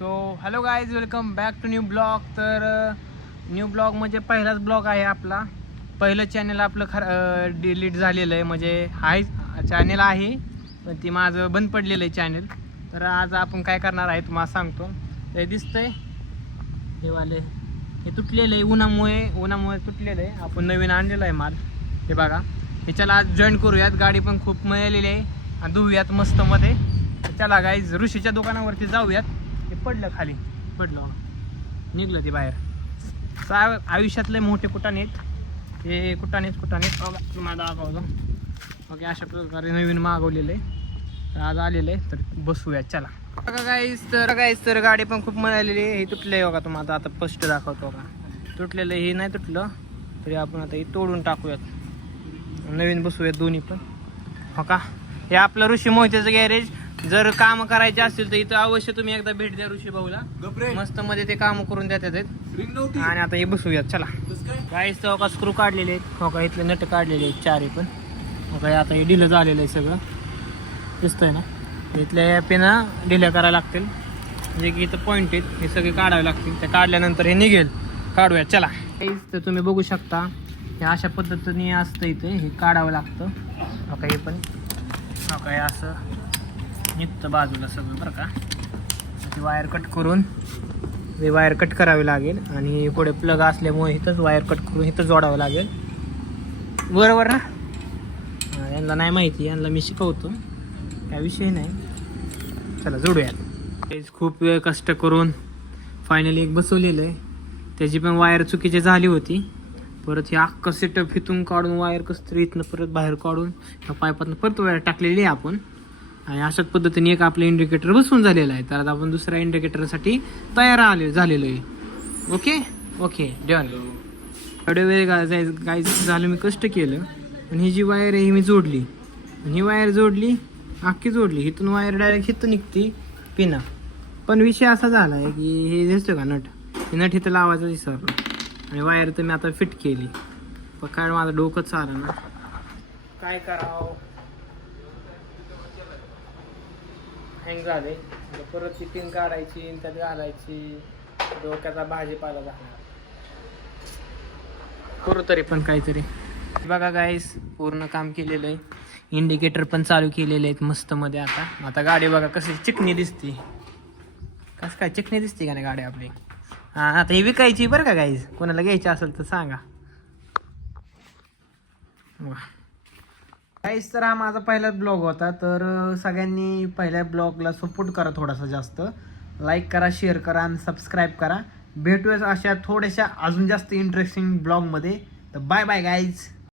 So hello guys, welcome back to new blog. तर new blog म्हणजे पहिलाच blog आहे आपला. पहिलं चॅनल आपलं डिलीट झालेलं आहे, म्हणजे हाय चॅनल आहे पण ती माझं बंद पडलेलं आहे चॅनल. तर आज आपण काय करणार आहे तुम्हाला सांगतो. ते दिसतंय हे वाले, हे तुटलेलं आहे उन्हामुळे तुटलेलं आहे. आपण नवीन आणलेलं आहे माल, हे बघा. ह्याच्याला आज जॉईन करूयात. गाडी पण खूप मिळालेली आहे आणि धुऊयात मस्त मध्ये. चला गाईज, ऋषीच्या दुकानावरती जाऊयात. ते पडलं खाली, निघलं ते बाहेर. आयुष्यातले मोठे कुटाणे आहेत हे, कुटाणेच तुम्हाला दाखवतो. ओके, अशा प्रकारे नवीन मागवलेलं आहे. तर आज आलेलं आहे, तर बसूयात चला. बघा गाईज, तर गाडी पण खूप मिळालेली आहे. हे तुटलं आहे बघा, तुम्हाला आता स्पष्ट दाखवतो बघा. तुटलेलं हे नाही तुटलं तरी आपण आता हे तोडून टाकूयात, नवीन बसूयात दोन्ही पण. हो का, हे आपलं ऋषी मोहितेचं गॅरेज. जर काम करायचे असतील तर इथं अवश्य तुम्ही एकदा भेट द्या ऋषी भाऊला. मस्त मध्ये ते काम करून देतात. आणि आता हे बसूयात चला. गाईस, तो का स्क्रू काढलेले आहेत, हो का, इथले नट काढलेले आहेत चारी पण. हो का, आता हे ढिलं झालेलं आहे सगळं, दिसतंय ना. इथल्या पेना ढिल्या करायला लागतील, म्हणजे की इथं पॉईंट आहेत, हे सगळे काढावे लागतील. ते काढल्यानंतर हे निघेल. काढूयात चला. गाईस, तर तुम्ही बघू शकता हे अशा पद्धतीने असतं. इथे हे काढावं लागतं. हो का, हे पण हो का, हे असं निघतं बाजूला सगळं बरं का. ती वायर कट करून वायर कट करावी लागेल आणि पुढे प्लग असल्यामुळे इथंच वायर कट करून इथं जोडावं लागेल. बरोबर ना. यांना नाही माहिती, यांना मी शिकवतो, काय विषय नाही. चला जोडूयात. खूप वेळ कष्ट करून फायनली एक बसवलेलं आहे. त्याची पण वायर चुकीची झाली होती. परत हे अख्खं सेटअप इथून काढून वायर कसं तरी इथनं परत बाहेर काढून ह्या पाईपातनं परत वायर टाकलेली आहे आपण. आणि अशाच पद्धतीने एक आपलं इंडिकेटर बसवून झालेलं आहे. तर आता आपण दुसऱ्या इंडिकेटरसाठी तयार झालेलो आहे. Okay done. एवढे वेळ गाईज झालं, मी कष्ट केलं. आणि ही जी वायर आहे ही मी जोडली, आणि ही वायर जोडली, अख्खी जोडली. इथून वायर डायरेक्ट इथं निघते पिना. पण विषय असा झाला आहे की हे दिसतं का नट, हे नट इथं लावायचं विसरलो आणि वायर तर मी आता फिट केली. पण काय माझं डोकंच आलं ना, काय करावं. हँग झाले, परत ती पिन काढायची आणि त्यात घालायची. डोक्याचा भाजीपाला झाला. करू तरी पण काहीतरी. बघा गाईस, पूर्ण काम केलेलं आहे. इंडिकेटर पण चालू केलेले आहेत मस्त मध्ये. आता गाडी बघा कशी चिकनी दिसते. कसं काय चिकनी दिसते का नाही गाडी आपली. हां, आता ही विकायची बरं का गाईस, कोणाला घ्यायची असेल तर सांगा. गाईस, तर हा माझा पहिलाच ब्लॉग होता. तर सगळ्यांनी पहिल्या ब्लॉगला सपोर्ट करा, थोडासा जास्त लाईक करा, शेअर करा आणि सबस्क्राईब करा. भेटूया अशा थोड्याशा अजून जास्त इंटरेस्टिंग ब्लॉगमध्ये. तर बाय बाय गाईज.